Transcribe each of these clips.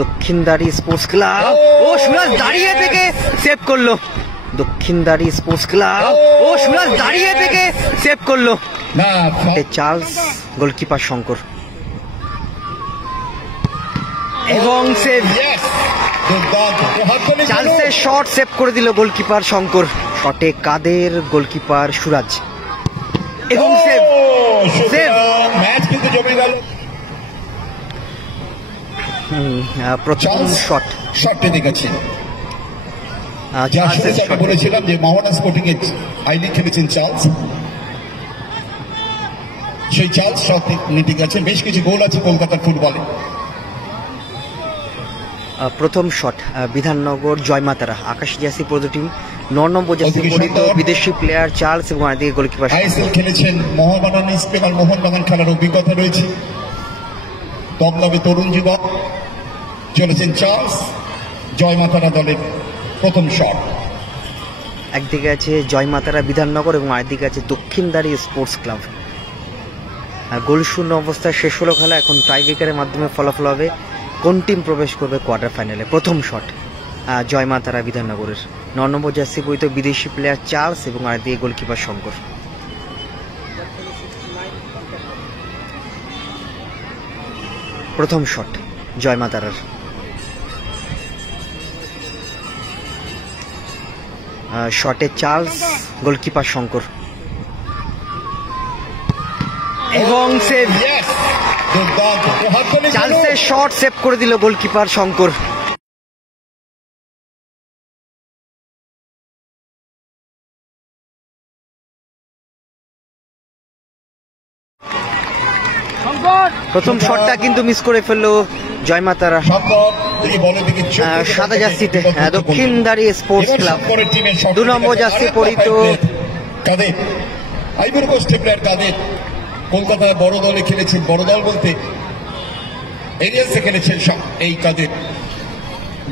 Dakshindari sports club. ও সুরাজ দাঁড়িয়ে থেকে save করলো। Dakshindari sports club. ও সুরাজ দাঁড়িয়ে থেকে সেভ করলো। চার্লস, গোলকিপার শঙ্কর এবং সেভ। চার্লসের শট সেভ করে দিল গোলকিপার শঙ্কর। শটে কাদের, গোলকিপার সুরাজ এবং সেভ। সেভ। প্রথম শট শটটি দেখেছেন বলেছিলাম যে Mohammedan sporting A I league খেলেছেন চার্লস। সেই চার্লস শট নিতে গেছেন। বেশ কিছু গোল আছে কলকাতার ফুটবলে। প্রথম শট বিধাননগর জয়মাতারা আকাশ জার্সি পরিহিত টিম, 9 নম্বর জার্সি পরিহিত বিদেশি প্লেয়ার চার্লস এবং আরেকদিকে গোলকিপার। আইএসএল খেলেছেন, মোহনবাগান স্পেনার মোহনবাগান খেলার অভিজ্ঞতা রয়েছে। দমদমে তরুণ যুবক চলেছেন চার্লস। জয়মাতারা দলের প্রথম শট। একদিকে আছে জয়মাতারা বিধাননগর এবং আরেকদিকে আছে দক্ষিণদারি স্পোর্টস ক্লাব। গোল শূন্য অবস্থায় শেষ হলো খেলা। এখন টাইব্রেকারের মাধ্যমে ফলাফল হবে কোন টিম প্রবেশ করবে কোয়ার্টার ফাইনালে। প্রথম শট জয়মাতারা বিধাননগরের, 9 নম্বর জার্সি পরিহিত বিদেশি প্লেয়ার চার্লস এবং আরেকদিকে গোলকিপার শঙ্কর। প্রথম শট জয়মাতারার। শটে চার্লস, গোলকিপার শঙ্কর এবং সেভ। চার্লসের শট সেভ করে দিল গোলকিপার শঙ্কর। প্রথম শটটা কিন্তু মিস করে ফেললো জয়মাতারা। সাদা জার্সিতে দক্ষিণদারি স্পোর্টস ক্লাব, 2 নম্বর জার্সি পরিহিত আইভরি কোস্টের প্লেয়ার কাদের কলকাতায় বড় দলে খেলেছেন। বড় দল বলতে এরিয়াসে খেলেছেন এই কাদের।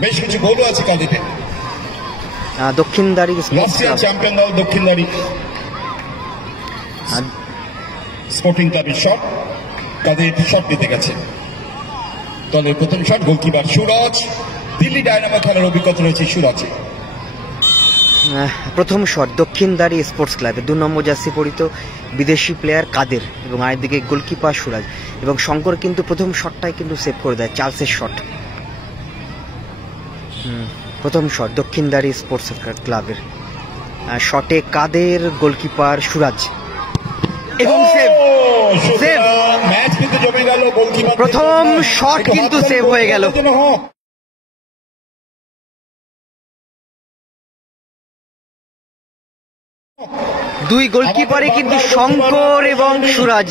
বেশ কিছু গোলও আছে কাদেরের। দক্ষিণদারি চ্যাম্পিয়ন দল দক্ষিণদারি স্পোর্টিং ক্লাবের শট। কাদের শট নিতে গেছে। দলের প্রথম শট গোলকিপার সুরাজ। দিল্লি ডায়নামো খেলার অভিজ্ঞতা রয়েছে সুরাজের। প্রথম শট দক্ষিণদারি স্পোর্টস ক্লাবে, 2 নম্বর জার্সি পরিহিত বিদেশি প্লেয়ার কাদের এবং আরেকদিকে গোলকিপার সুরাজ এবং শঙ্কর কিন্তু প্রথম শটটাই কিন্তু সেভ করে দেয় চার্লসের শট। প্রথম শট দক্ষিণদারি স্পোর্টস ক্লাবের, শটে কাদের, গোলকিপার সুরাজ এবং সেভ। সেভ। ম্যাচ কিন্তু জমে গেল। গোলকিপার প্রথম শট কিন্তু সেভ হয়ে গেল। দুই গোলকিপারে কিন্তু শঙ্কর এবং সুরাজ,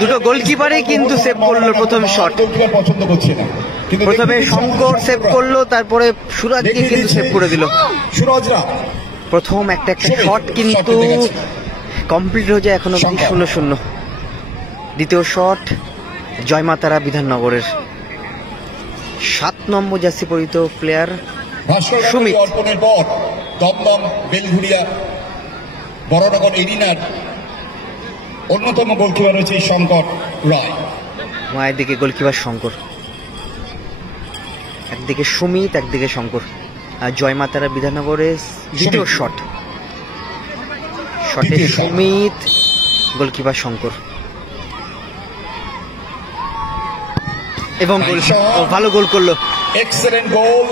দুটো গোলকিপারে কিন্তু সেভ করলো প্রথম শট। পছন্দ করছে না, প্রথমে শঙ্কর সেভ করলো, তারপরে সুরাজকে কিন্তু সেভ করে দিল। সুরাজরা প্রথম একটা শট কিন্তু কমপ্লিট হয়ে যায়। এখনো 0-0। দ্বিতীয় শট জয়মাতারা বিধাননগরের, 7 নম্বর জার্সি পরিহিত প্লেয়ার সুমিত। অর্পণের পর দমদম বেলঘুরিয়া বড়নগর এরিনার অন্যতম গোলকিপার রয়েছে শঙ্কর রায়। মায়ের দিকে গোলকিপার শঙ্কর, একদিকে সুমিত, একদিকে শঙ্কর। আর জয়মাতারা বিধাননগরের দ্বিতীয় শট, শটে সুমিত, গোলকিপার শঙ্কর এবং ভালো গোল করলো। এক্সেলেন্ট গোল।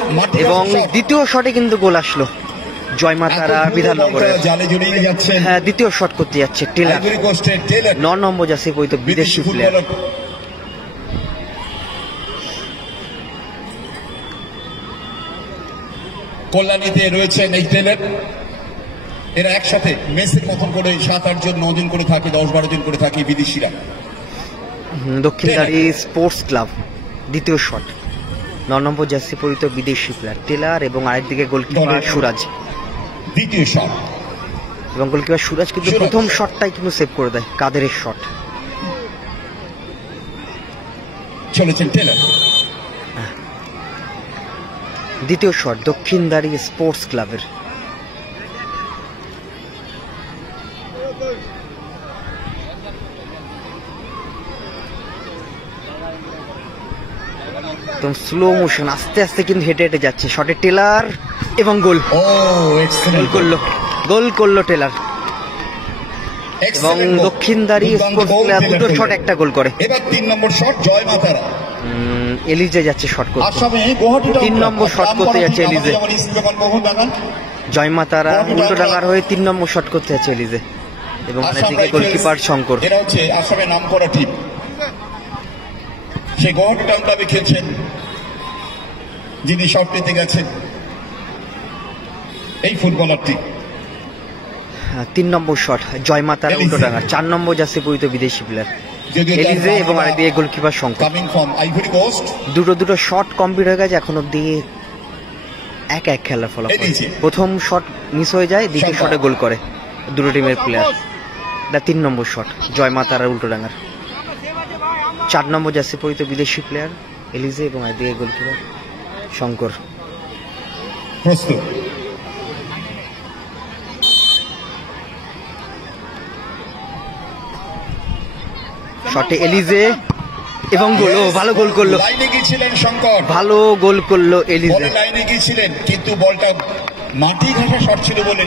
এবং দ্বিতীয় শটে কিন্তু গোল আসলো জয়মাতারা বিধাননগরের। হ্যাঁ, দ্বিতীয় শট করতে যাচ্ছে টেলার, 9 নম্বর জার্সি পরিহিত বিদেশি প্লেয়ার। কল্যাণীতে রয়েছেন এই টেলার। এরা একসাথে মেসের মতন করে 7-8 জন 9 জন করে থাকে, 10-12 জন করে থাকে বিদেশিরা। দক্ষিণদারি স্পোর্টস ক্লাব, দ্বিতীয় শট, 9 নম্বর জার্সি পরিহিত বিদেশি প্লেয়ার টেলার এবং আরেকদিকে গোলকিপার সুরাজ। দ্বিতীয় শট এবং গোলকিপার সুরাজ কিন্তু প্রথম শটটাই কিন্তু সেভ করে দেয় কাদেরের শট। চলেছেন টেলার। দ্বিতীয় শট দক্ষিণদারি স্পোর্টস ক্লাবের, একদম স্লো মোশন, আস্তে আস্তে কিন্তু হেঁটে হেঁটে যাচ্ছে। শটে টেলার এবং গোল, ও গোল এক্সেলেন্ট করলো, গোল করলো টেলার। এবং দক্ষিণদারি স্পোর্টস প্লেয়ার দুটো শট একটা গোল করে। এবার 3 নম্বর শট জয় মাতারা। এলিজে যাচ্ছে শট করতে, আসামে গুয়াহাটি 3 নম্বর শট করতে যাচ্ছে এলিজে। জয় মাতারা উল্টো ডাঙ্গার হয়ে 3 নম্বর শট করতে যাচ্ছে এলিজে। এবং এদিকে গোলকিপার শঙ্কর। এরা হচ্ছে আসামের নাম করা টিম, সে গুয়াহাটি টাউন ক্লাবে খেলছেন, যিনি শট নিতে গেছেন এই ফুটবলারটি। 3 নম্বর শট জয় মাতারা উল্টো ডাঙ্গার। 4 নম্বর যাচ্ছে পরিচিত বিদেশি প্লেয়ার এলিজে এবং আরেকদিকে goalkeeper Shankar. Coming from Ivory Coast. দুটো শট কমপ্লিট হয়ে গেছে, এখন অব্দি 1-1 খেলার ফলাফল। প্রথম শট মিস হয়ে যায়, দ্বিতীয় শটে গোল করে দুটো টিমের প্লেয়ার। 3 নম্বর শট জয় মাতারা উল্টো ডাঙ্গার। 4 নম্বর যাচ্ছে পরিচিত বিদেশি প্লেয়ার এলিজে এবং আরেকদিকে গোলকিপার শঙ্কর। প্রস্তুত। শটে এলিজে এবং গোল, ভালো গোল করলো, লাইনে গিয়েছিলেন শঙ্কর, ভালো গোল করলো এলিজে। লাইনে গিয়েছিলেন কিন্তু বলটা মাটি ঘাটা শট ছিল বলে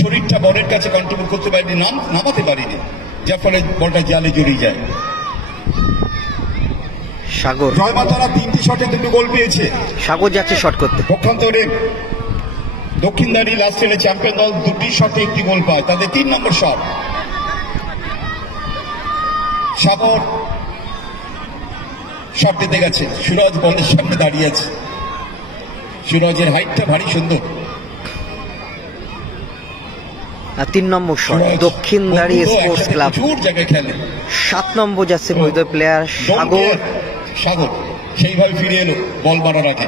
শরীরটা বলের কাছে কন্ট্রিবিউট করতে পারেনি, নামাতে পারিনি, যার ফলে বলটা জালে জড়িয়ে যায়। সাগর, জয় মাতারা 3টি শটে 2টি গোল পেয়েছে। সাগর যাচ্ছে শট করতে। পক্ষান্তরে দক্ষিণদারি লাস্ট এর চ্যাম্পিয়ন দল 2টি শটে 1টি গোল পায়, তাদের 3 নম্বর শট। সাগর শট দিতে গেছে, সুরজ বলের সামনে দাঁড়িয়ে আছে। সুরজের হাইটটা ভারী সুন্দর। 3 নম্বর শট দক্ষিণদারি স্পোর্টস ক্লাব। 7 নম্বর যাচ্ছে পরিচিত প্লেয়ার সাগর। সাগর সেইভাবে ফিরে এলো বল মারার আগে।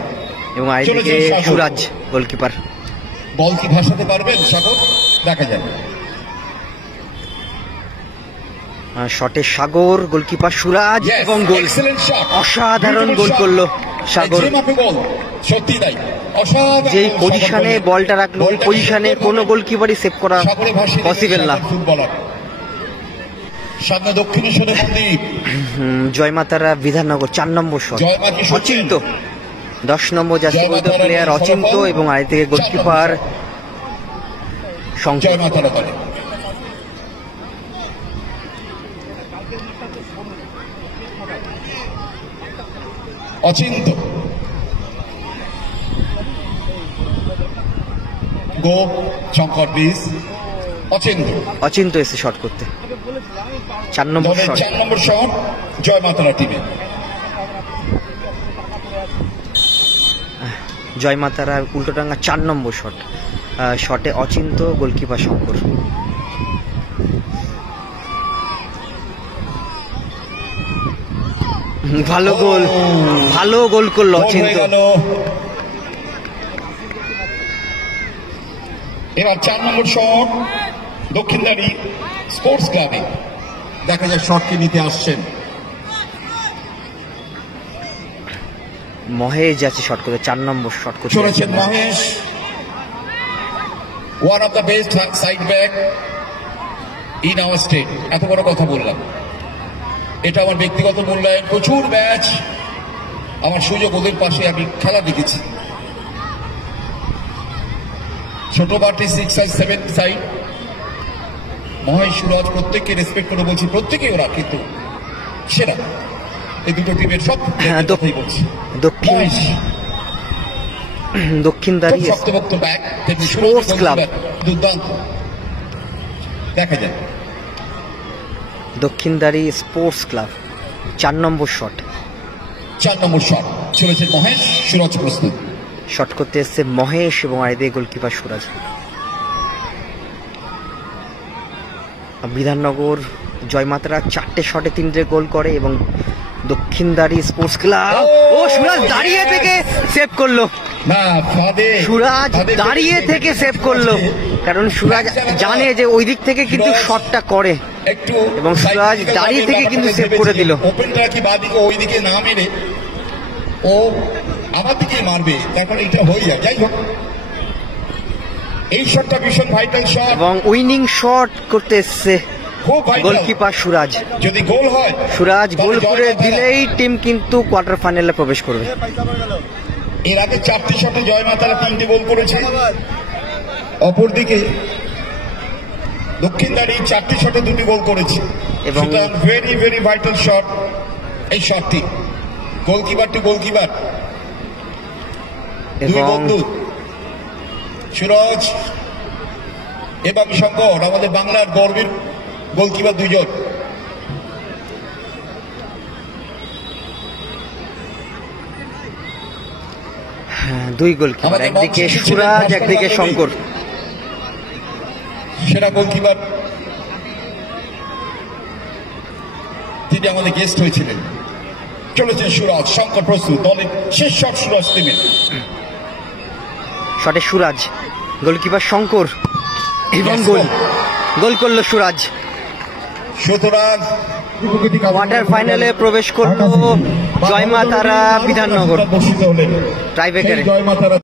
এবং আরেকদিকে সুরাজ গোলকিপার। বল কি ভাসাতে পারবেন সাগর? দেখা যায়। শটে সাগর, গোলকিপার সুরাজ এবং গোল। অসাধারণ গোল করলো সাগর। সত্যি তাই, যেই পজিশনে বলটা রাখলো ওই পজিশনে কোনো গোলকিপারই সেভ করা পসিবল না। ফুটবলার সামনে দক্ষিণেশ্বরের মন্দির। জয় মাতারা বিধাননগর 4 নম্বর শট অচিন্ত। 10 নম্বর যাচ্ছে প্লেয়ার অচিন্ত এবং আরেকদিকে গোলকিপার জয় মাতারা দলে। অচিন্ত গো শঙ্কর প্লিজ। অচিন্ত এসে শট করতে। 4 নম্বর শট। 4 নম্বর শট জয় মাতারা টিমে। জয় মাতারা উল্টোডাঙ্গা 4 নম্বর শট। শটে অচিন্ত, গোলকিপার শঙ্কর। ভালো গোল, ভালো গোল করলো অচিন্ত। এবার 4 নম্বর শট দক্ষিণদারি স্পোর্টস ক্লাবে। দেখা যায় শটকে নিতে আসছেন মহেশ যাচ্ছে শট করে। 4 নম্বর শট করতে চলেছেন Mahesh, one of the best side back in our state. এত বড় কথা বললাম, এটা আমার ব্যক্তিগত মূল্যায়ন। প্রচুর ম্যাচ আমার সুযোগ ওদের পাশে আমি খেলা দেখেছি। ছোট বাটি 6 আর 7 সাইড মহেশ, সুরজ প্রত্যেককে রেসপেক্ট করে বলছি, প্রত্যেকেই ওরা কিন্তু সেরা এই দুটো টিমের সব কথাই বলছি। দক্ষিণদারি শক্তভক্ত ব্যাক স্পোর্টস ক্লাব দুর্দান্ত দেখা যায়। দক্ষিণদারি স্পোর্টস ক্লাব 4 নম্বর শট। 4 নম্বর শট চলেছে মহেশ, সুরজ প্রস্তুত। শট করতে এসছে মহেশ এবং আরেকদিকে গোলকিপার সুরজ। বিধাননগর জয় মাতারা 4টে শটে 3টে গোল করে এবং দক্ষিণদারি স্পোর্টস ক্লাব ও সুরাজ দাঁড়িয়ে থেকে সেভ করলো। সুরাজ দাঁড়িয়ে থেকে সেভ করলো, কারণ সুরাজ জানে যে ওই দিক থেকে কিন্তু শটটা করে এবং সুরাজ দাঁড়িয়ে থেকে কিন্তু সেভ করে দিল। ওপেনটা কি বাদিকে ওই দিকে না মেরে ও আমার দিকে মারবে, তারপর এটা হয়ে যায়। যাই হোক, এই শটটা ভীষণ ভাইটাল শট এবং উইনিং শট করতে এসছে খুব vital। গোলকিপার সুরাজ। যদি গোল হয় সুরাজ গোল তাহলে করে জয় মাতারা। দিলেই টিম কিন্তু কোয়ার্টার ফাইনালে প্রবেশ করবে। এর আগে 4টি শটে জয় মাতারা 3টি গোল করেছে। অপরদিকে দক্ষিণদারি 4টি শটে 2টি গোল করেছে এবং ভেরি ভেরি ভাইটাল শট এই শটটি। গোলকিপার দুই এবং বন্ধু সুরজ এবং শঙ্কর, আমাদের বাংলার গর্বের গোলকিপার দুইজন। দুই গোলকিপার, আমাদের একদিকে মঞ্চে সুরাজ ছিলেন একদিকে ভাস্কর শঙ্কর। সেরা গোলকিপার তিনি আমাদের গেস্ট হয়েছিলেন। চলেছেন সুরাজ, শঙ্কর প্রস্তুত, দলের শেষ শট সুরাজ টিমের। শটে সুরাজ, গোলকিপার শঙ্কর এবং গোল গোল করলো সুরাজ। সুতরাং কোয়ার্টার ফাইনালে প্রবেশ করলো জয় মা তারা বিধাননগর বর্ষিত হলেন টাইব্রেকারে। জয় মা তারা।